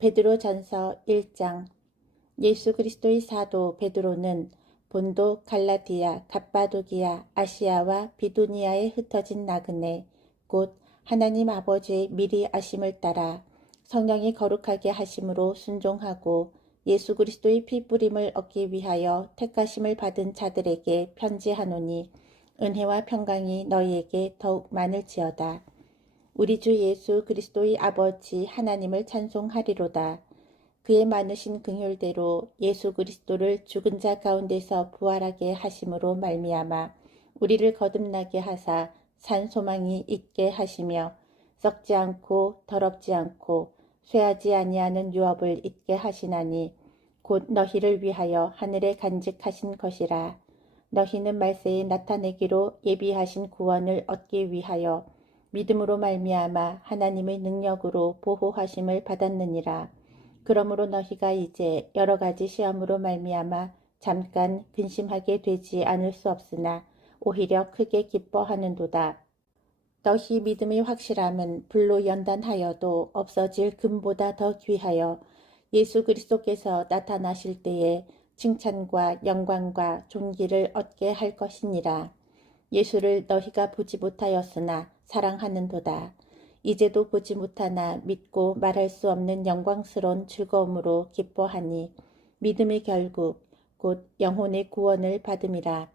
베드로전서 1장. 예수 그리스도의 사도 베드로는 본도, 갈라디아, 갑바도기아, 아시아와 비두니아에 흩어진 나그네 곧 하나님 아버지의 미리 아심을 따라 성령이 거룩하게 하심으로 순종하고 예수 그리스도의 피 뿌림을 얻기 위하여 택하심을 받은 자들에게 편지하노니 은혜와 평강이 너희에게 더욱 많을지어다. 우리 주 예수 그리스도의 아버지 하나님을 찬송하리로다. 그의 많으신 긍휼대로 예수 그리스도를 죽은 자 가운데서 부활하게 하심으로 말미암아 우리를 거듭나게 하사 산 소망이 있게 하시며 썩지 않고 더럽지 않고 쇠하지 아니하는 유업을 있게 하시나니 곧 너희를 위하여 하늘에 간직하신 것이라. 너희는 말세에 나타내기로 예비하신 구원을 얻기 위하여 믿음으로 말미암아 하나님의 능력으로 보호하심을 받았느니라. 그러므로 너희가 이제 여러 가지 시험으로 말미암아 잠깐 근심하게 되지 않을 수 없으나 오히려 크게 기뻐하는도다. 너희 믿음의 확실함은 불로 연단하여도 없어질 금보다 더 귀하여 예수 그리스도께서 나타나실 때에 칭찬과 영광과 존귀를 얻게 할 것이니라. 예수를 너희가 보지 못하였으나 사랑하는도다. 이제도 보지 못하나 믿고 말할 수 없는 영광스러운 즐거움으로 기뻐하니 믿음의 결국 곧 영혼의 구원을 받음이라.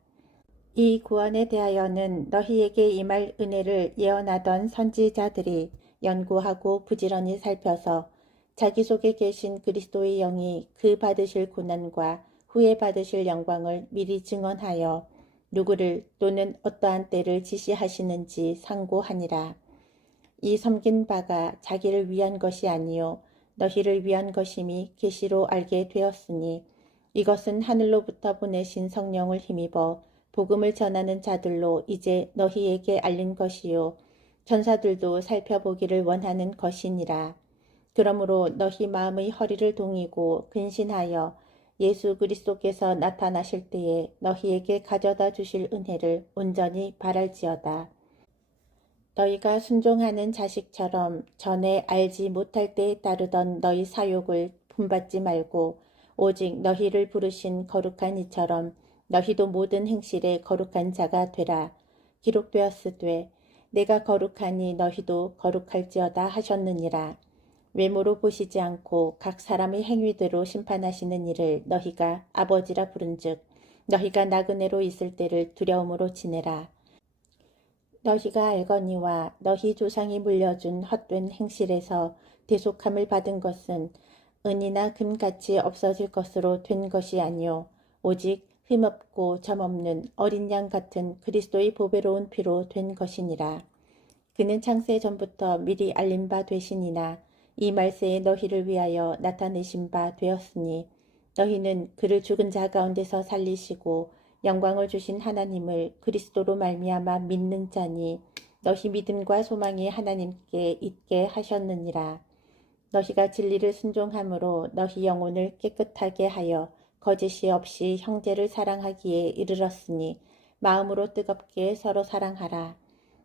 이 구원에 대하여는 너희에게 임할 은혜를 예언하던 선지자들이 연구하고 부지런히 살펴서 자기 속에 계신 그리스도의 영이 그 받으실 고난과 후에 받으실 영광을 미리 증언하여 누구를 또는 어떠한 때를 지시하시는지 상고하니라. 이 섬긴 바가 자기를 위한 것이 아니요 너희를 위한 것임이 계시로 알게 되었으니 이것은 하늘로부터 보내신 성령을 힘입어 복음을 전하는 자들로 이제 너희에게 알린 것이요 천사들도 살펴보기를 원하는 것이니라. 그러므로 너희 마음의 허리를 동이고 근신하여 예수 그리스도께서 나타나실 때에 너희에게 가져다 주실 은혜를 온전히 바랄지어다. 너희가 순종하는 자식처럼 전에 알지 못할 때에 따르던 너희 사욕을 품받지 말고 오직 너희를 부르신 거룩한 이처럼 너희도 모든 행실에 거룩한 자가 되라. 기록되었으되 내가 거룩하니 너희도 거룩할지어다 하셨느니라. 외모로 보시지 않고 각 사람의 행위대로 심판하시는 이를 너희가 아버지라 부른즉 너희가 나그네로 있을 때를 두려움으로 지내라. 너희가 알거니와 너희 조상이 물려준 헛된 행실에서 대속함을 받은 것은 은이나 금같이 없어질 것으로 된 것이 아니요 오직 흠없고 점없는 어린 양 같은 그리스도의 보배로운 피로 된 것이니라. 그는 창세 전부터 미리 알린 바 되시니나 이 말세에 너희를 위하여 나타내신 바 되었으니 너희는 그를 죽은 자 가운데서 살리시고 영광을 주신 하나님을 그리스도로 말미암아 믿는 자니 너희 믿음과 소망이 하나님께 있게 하셨느니라. 너희가 진리를 순종함으로 너희 영혼을 깨끗하게 하여 거짓이 없이 형제를 사랑하기에 이르렀으니 마음으로 뜨겁게 서로 사랑하라.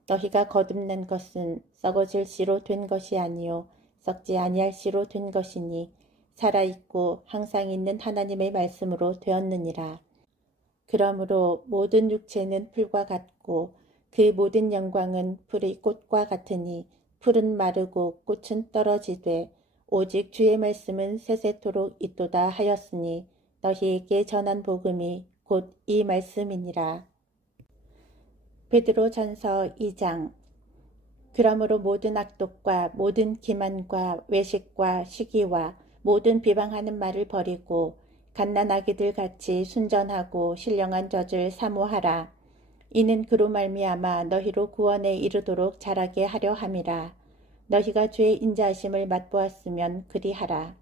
너희가 거듭난 것은 썩어질 씨로 된 것이 아니요 썩지 아니할 씨로 된 것이니 살아있고 항상 있는 하나님의 말씀으로 되었느니라. 그러므로 모든 육체는 풀과 같고 그 모든 영광은 풀의 꽃과 같으니 풀은 마르고 꽃은 떨어지되 오직 주의 말씀은 세세토록 있도다 하였으니 너희에게 전한 복음이 곧 이 말씀이니라. 베드로전서 2장. 그러므로 모든 악독과 모든 기만과 외식과 시기와 모든 비방하는 말을 버리고 갓난아기들 같이 순전하고 신령한 젖을 사모하라. 이는 그로 말미암아 너희로 구원에 이르도록 자라게 하려 함이라. 너희가 주의 인자하심을 맛보았으면 그리하라.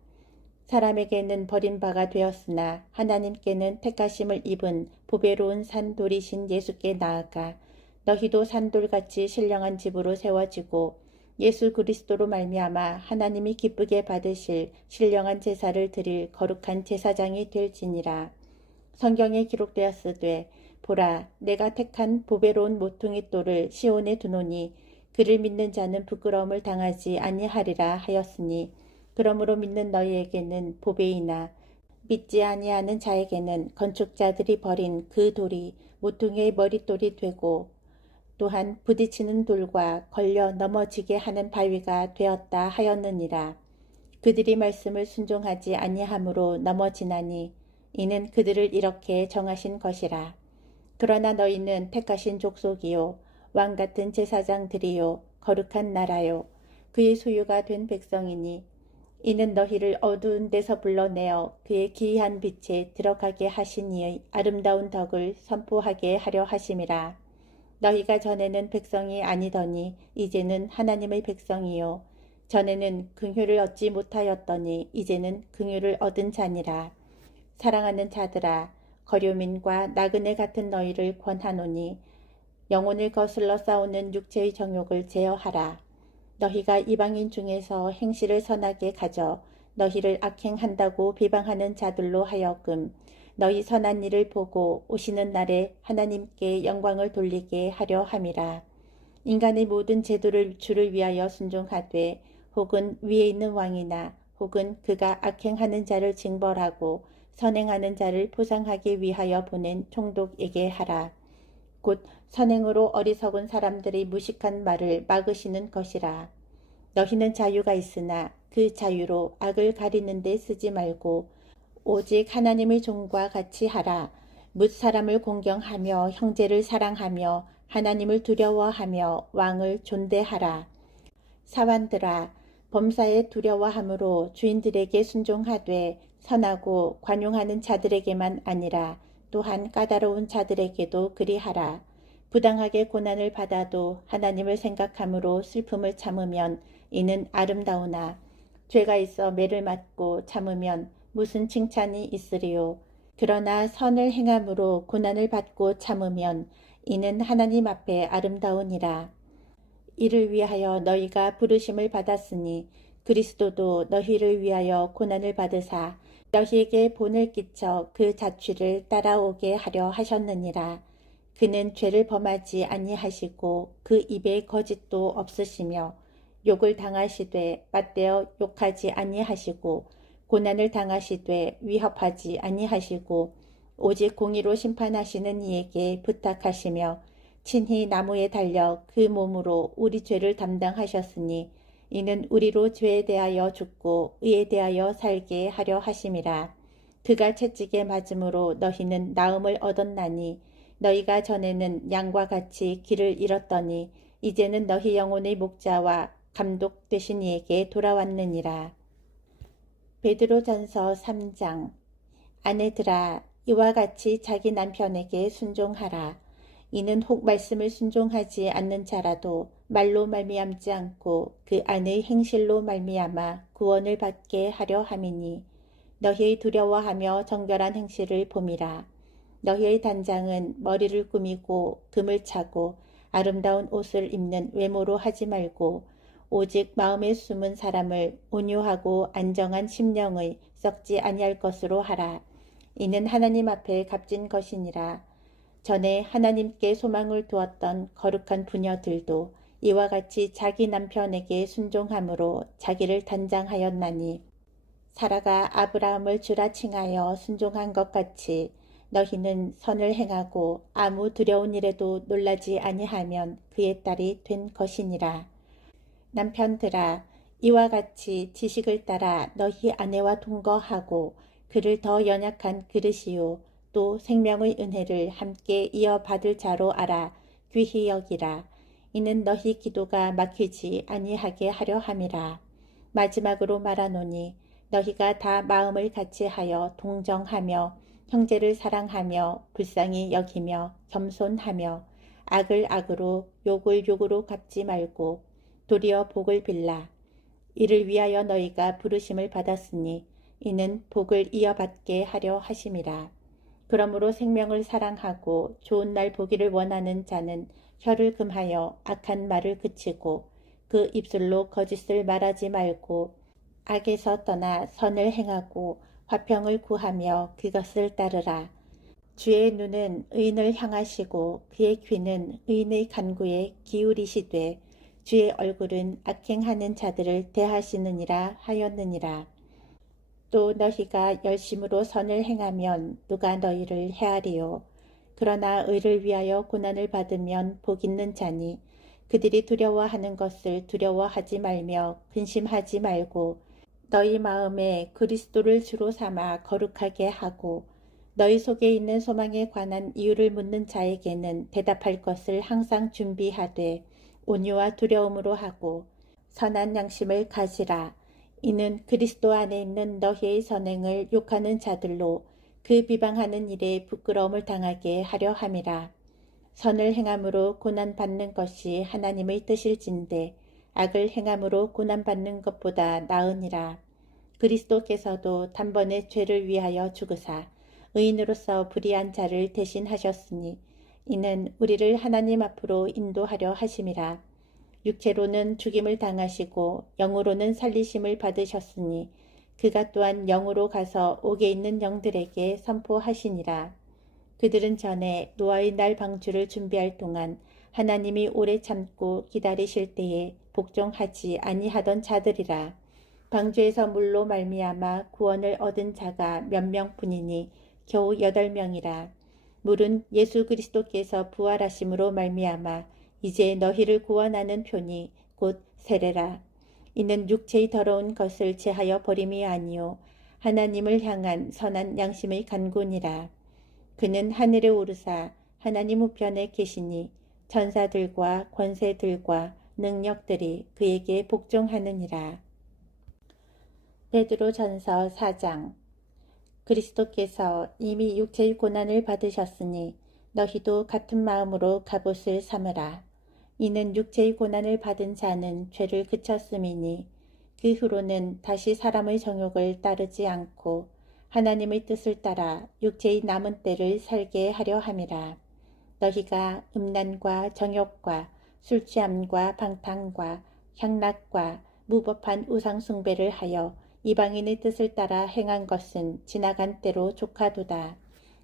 사람에게는 버림바가 되었으나 하나님께는 택하심을 입은 보배로운 산돌이신 예수께 나아가 너희도 산돌같이 신령한 집으로 세워지고 예수 그리스도로 말미암아 하나님이 기쁘게 받으실 신령한 제사를 드릴 거룩한 제사장이 될지니라. 성경에 기록되었으되 보라 내가 택한 보배로운 모퉁이 돌을 시온에 두노니 그를 믿는 자는 부끄러움을 당하지 아니하리라 하였으니 그러므로 믿는 너희에게는 보배이나 믿지 아니하는 자에게는 건축자들이 버린 그 돌이 모퉁이의 머릿돌이 되고 또한 부딪히는 돌과 걸려 넘어지게 하는 바위가 되었다 하였느니라. 그들이 말씀을 순종하지 아니함으로 넘어지나니 이는 그들을 이렇게 정하신 것이라. 그러나 너희는 택하신 족속이요 왕같은 제사장들이요 거룩한 나라요 그의 소유가 된 백성이니 이는 너희를 어두운 데서 불러내어 그의 기이한 빛에 들어가게 하신 이의 아름다운 덕을 선포하게 하려 하심이라. 너희가 전에는 백성이 아니더니 이제는 하나님의 백성이요 전에는 긍휼을 얻지 못하였더니 이제는 긍휼을 얻은 자니라. 사랑하는 자들아 거류민과 나그네 같은 너희를 권하노니 영혼을 거슬러 싸우는 육체의 정욕을 제어하라. 너희가 이방인 중에서 행실을 선하게 가져 너희를 악행한다고 비방하는 자들로 하여금 너희 선한 일을 보고 오시는 날에 하나님께 영광을 돌리게 하려 함이라. 인간의 모든 제도를 주를 위하여 순종하되 혹은 위에 있는 왕이나 혹은 그가 악행하는 자를 징벌하고 선행하는 자를 보상하기 위하여 보낸 총독에게 하라. 곧 선행으로 어리석은 사람들의 무식한 말을 막으시는 것이라. 너희는 자유가 있으나 그 자유로 악을 가리는 데 쓰지 말고 오직 하나님의 종과 같이 하라. 뭇 사람을 공경하며 형제를 사랑하며 하나님을 두려워하며 왕을 존대하라. 사환들아 범사에 두려워함으로 주인들에게 순종하되 선하고 관용하는 자들에게만 아니라 또한 까다로운 자들에게도 그리하라. 부당하게 고난을 받아도 하나님을 생각함으로 슬픔을 참으면 이는 아름다우나 죄가 있어 매를 맞고 참으면 무슨 칭찬이 있으리요. 그러나 선을 행함으로 고난을 받고 참으면 이는 하나님 앞에 아름다우니라. 이를 위하여 너희가 부르심을 받았으니 그리스도도 너희를 위하여 고난을 받으사 너희에게 본을 끼쳐 그 자취를 따라오게 하려 하셨느니라. 그는 죄를 범하지 아니하시고 그 입에 거짓도 없으시며 욕을 당하시되 맞대어 욕하지 아니하시고 고난을 당하시되 위협하지 아니하시고 오직 공의로 심판하시는 이에게 부탁하시며 친히 나무에 달려 그 몸으로 우리 죄를 담당하셨으니 이는 우리로 죄에 대하여 죽고 의에 대하여 살게 하려 하심이라. 그가 채찍에 맞음으로 너희는 나음을 얻었나니 너희가 전에는 양과 같이 길을 잃었더니 이제는 너희 영혼의 목자와 감독 되신 이에게 돌아왔느니라. 베드로전서 3장. 아내들아 이와 같이 자기 남편에게 순종하라. 이는 혹 말씀을 순종하지 않는 자라도 말로 말미암지 않고 그 안의 행실로 말미암아 구원을 받게 하려 함이니 너희의 두려워하며 정결한 행실을 봄이라. 너희의 단장은 머리를 꾸미고 금을 차고 아름다운 옷을 입는 외모로 하지 말고 오직 마음에 숨은 사람을 온유하고 안정한 심령의 썩지 아니할 것으로 하라. 이는 하나님 앞에 값진 것이니라. 전에 하나님께 소망을 두었던 거룩한 부녀들도 이와 같이 자기 남편에게 순종함으로 자기를 단장하였나니 사라가 아브라함을 주라 칭하여 순종한 것 같이 너희는 선을 행하고 아무 두려운 일에도 놀라지 아니하면 그의 딸이 된 것이니라. 남편들아 이와 같이 지식을 따라 너희 아내와 동거하고 그를 더 연약한 그릇이요 또 생명의 은혜를 함께 이어받을 자로 알아 귀히 여기라. 이는 너희 기도가 막히지 아니하게 하려 함이라. 마지막으로 말하노니 너희가 다 마음을 같이하여 동정하며 형제를 사랑하며 불쌍히 여기며 겸손하며 악을 악으로 욕을 욕으로 갚지 말고 도리어 복을 빌라. 이를 위하여 너희가 부르심을 받았으니 이는 복을 이어받게 하려 하심이라. 그러므로 생명을 사랑하고 좋은 날 보기를 원하는 자는 혀를 금하여 악한 말을 그치고 그 입술로 거짓을 말하지 말고 악에서 떠나 선을 행하고 화평을 구하며 그것을 따르라. 주의 눈은 의인을 향하시고 그의 귀는 의인의 간구에 기울이시되 주의 얼굴은 악행하는 자들을 대하시느니라 하였느니라. 또 너희가 열심으로 선을 행하면 누가 너희를 해하리요. 그러나 의를 위하여 고난을 받으면 복 있는 자니 그들이 두려워하는 것을 두려워하지 말며 근심하지 말고 너희 마음에 그리스도를 주로 삼아 거룩하게 하고 너희 속에 있는 소망에 관한 이유를 묻는 자에게는 대답할 것을 항상 준비하되 온유와 두려움으로 하고 선한 양심을 가지라. 이는 그리스도 안에 있는 너희의 선행을 욕하는 자들로 그 비방하는 일에 부끄러움을 당하게 하려 함이라. 선을 행함으로 고난받는 것이 하나님의 뜻일진데 악을 행함으로 고난받는 것보다 나으니라. 그리스도께서도 단번에 죄를 위하여 죽으사 의인으로서 불의한 자를 대신하셨으니 이는 우리를 하나님 앞으로 인도하려 하심이라. 육체로는 죽임을 당하시고 영으로는 살리심을 받으셨으니 그가 또한 영으로 가서 옥에 있는 영들에게 선포하시니라. 그들은 전에 노아의 날 방주를 준비할 동안 하나님이 오래 참고 기다리실 때에 복종하지 아니하던 자들이라. 방주에서 물로 말미암아 구원을 얻은 자가 몇 명뿐이니 겨우 8명이라. 물은 예수 그리스도께서 부활하심으로 말미암아 이제 너희를 구원하는 표니 곧 세례라. 이는 육체의 더러운 것을 제하여 버림이 아니요 하나님을 향한 선한 양심의 간구니라. 그는 하늘에 오르사 하나님 우편에 계시니 천사들과 권세들과 능력들이 그에게 복종하느니라. 베드로전서 4장. 그리스도께서 이미 육체의 고난을 받으셨으니 너희도 같은 마음으로 갑옷을 삼으라. 이는 육체의 고난을 받은 자는 죄를 그쳤음이니 그 후로는 다시 사람의 정욕을 따르지 않고 하나님의 뜻을 따라 육체의 남은 때를 살게 하려 함이라. 너희가 음란과 정욕과 술취함과 방탕과 향락과 무법한 우상 숭배를 하여 이방인의 뜻을 따라 행한 것은 지나간 때로 족하도다.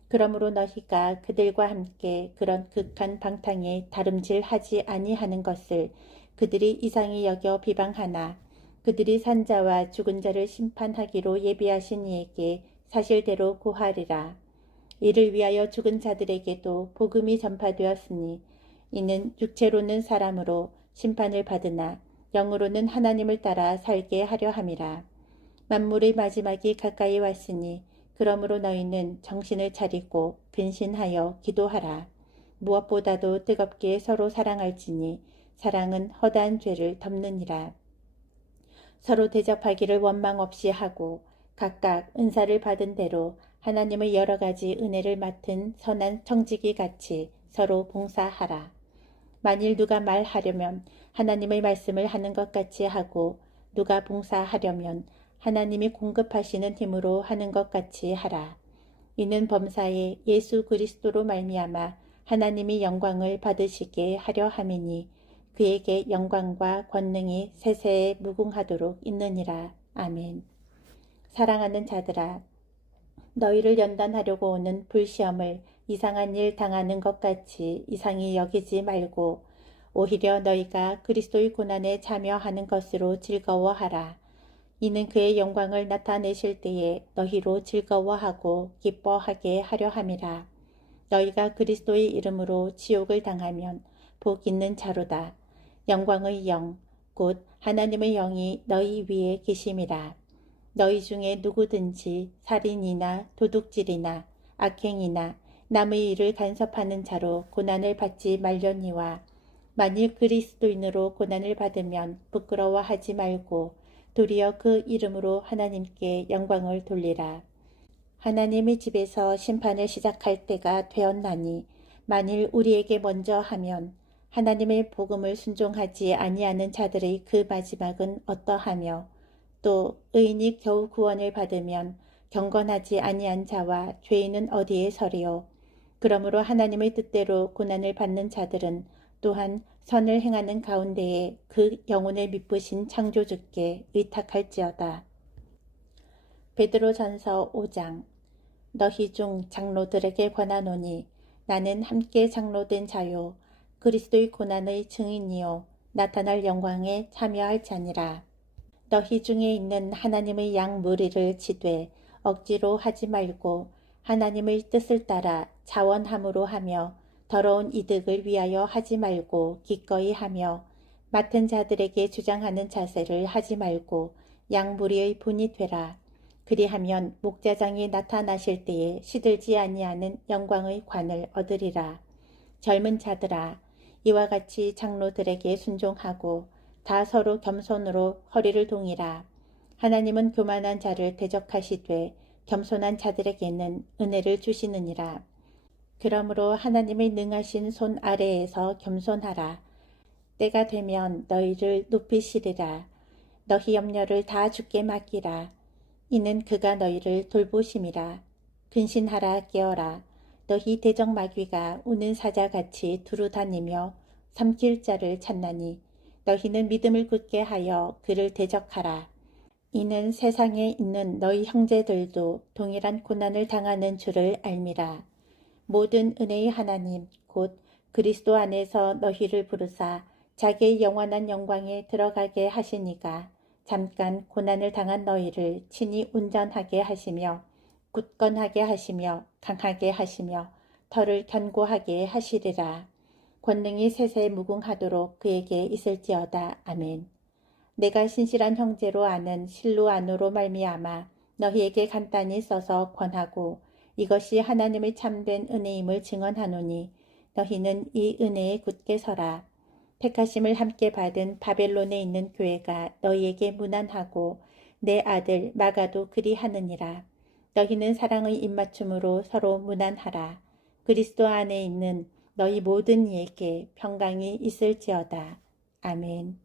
그러므로 너희가 그들과 함께 그런 극한 방탕에 다름질하지 아니하는 것을 그들이 이상히 여겨 비방하나 그들이 산자와 죽은 자를 심판하기로 예비하신 이에게 사실대로 고하리라. 이를 위하여 죽은 자들에게도 복음이 전파되었으니 이는 육체로는 사람으로 심판을 받으나 영으로는 하나님을 따라 살게 하려 함이라. 만물의 마지막이 가까이 왔으니 그러므로 너희는 정신을 차리고 근신하여 기도하라. 무엇보다도 뜨겁게 서로 사랑할지니 사랑은 허다한 죄를 덮느니라. 서로 대접하기를 원망 없이 하고 각각 은사를 받은 대로 하나님의 여러 가지 은혜를 맡은 선한 청지기 같이 서로 봉사하라. 만일 누가 말하려면 하나님의 말씀을 하는 것 같이 하고 누가 봉사하려면 하나님이 공급하시는 힘으로 하는 것 같이 하라. 이는 범사에 예수 그리스도로 말미암아 하나님이 영광을 받으시게 하려 함이니 그에게 영광과 권능이 세세에 무궁하도록 있느니라. 아멘. 사랑하는 자들아, 너희를 연단하려고 오는 불시험을 이상한 일 당하는 것 같이 이상히 여기지 말고 오히려 너희가 그리스도의 고난에 참여하는 것으로 즐거워하라. 이는 그의 영광을 나타내실 때에 너희로 즐거워하고 기뻐하게 하려 함이라. 너희가 그리스도의 이름으로 지옥을 당하면 복 있는 자로다. 영광의 영, 곧 하나님의 영이 너희 위에 계심이라. 너희 중에 누구든지 살인이나 도둑질이나 악행이나 남의 일을 간섭하는 자로 고난을 받지 말려니와 만일 그리스도인으로 고난을 받으면 부끄러워하지 말고 도리어 그 이름으로 하나님께 영광을 돌리라. 하나님의 집에서 심판을 시작할 때가 되었나니 만일 우리에게 먼저 하면 하나님의 복음을 순종하지 아니하는 자들의 그 마지막은 어떠하며 또 의인이 겨우 구원을 받으면 경건하지 아니한 자와 죄인은 어디에 서리요. 그러므로 하나님의 뜻대로 고난을 받는 자들은 또한 선을 행하는 가운데에 그 영혼을 미쁘신 창조주께 의탁할지어다. 베드로전서 5장. 너희 중 장로들에게 권하노니 나는 함께 장로된 자요 그리스도의 고난의 증인이요 나타날 영광에 참여할지니라. 너희 중에 있는 하나님의 양 무리를 치되 억지로 하지 말고 하나님의 뜻을 따라 자원함으로 하며 더러운 이득을 위하여 하지 말고 기꺼이 하며 맡은 자들에게 주장하는 자세를 하지 말고 양 무리의 본이 되라. 그리하면 목자장이 나타나실 때에 시들지 아니하는 영광의 관을 얻으리라. 젊은 자들아, 이와 같이 장로들에게 순종하고 다 서로 겸손으로 허리를 동이라. 하나님은 교만한 자를 대적하시되 겸손한 자들에게는 은혜를 주시느니라. 그러므로 하나님의 능하신 손 아래에서 겸손하라. 때가 되면 너희를 높이시리라. 너희 염려를 다 주께 맡기라. 이는 그가 너희를 돌보심이라. 근신하라 깨어라. 너희 대적 마귀가 우는 사자같이 두루 다니며 삼킬 자를 찾나니 너희는 믿음을 굳게 하여 그를 대적하라. 이는 세상에 있는 너희 형제들도 동일한 고난을 당하는 줄을 알미라. 모든 은혜의 하나님 곧 그리스도 안에서 너희를 부르사 자기의 영원한 영광에 들어가게 하시니가 잠깐 고난을 당한 너희를 친히 온전하게 하시며 굳건하게 하시며 강하게 하시며 털을 견고하게 하시리라. 권능이 세세 무궁하도록 그에게 있을지어다. 아멘. 내가 신실한 형제로 아는 실로아노로 말미암아 너희에게 간단히 써서 권하고 이것이 하나님의 참된 은혜임을 증언하노니 너희는 이 은혜에 굳게 서라. 택하심을 함께 받은 바벨론에 있는 교회가 너희에게 문안하고 내 아들 마가도 그리하느니라. 너희는 사랑의 입맞춤으로 서로 문안하라. 그리스도 안에 있는 너희 모든 이에게 평강이 있을지어다. 아멘.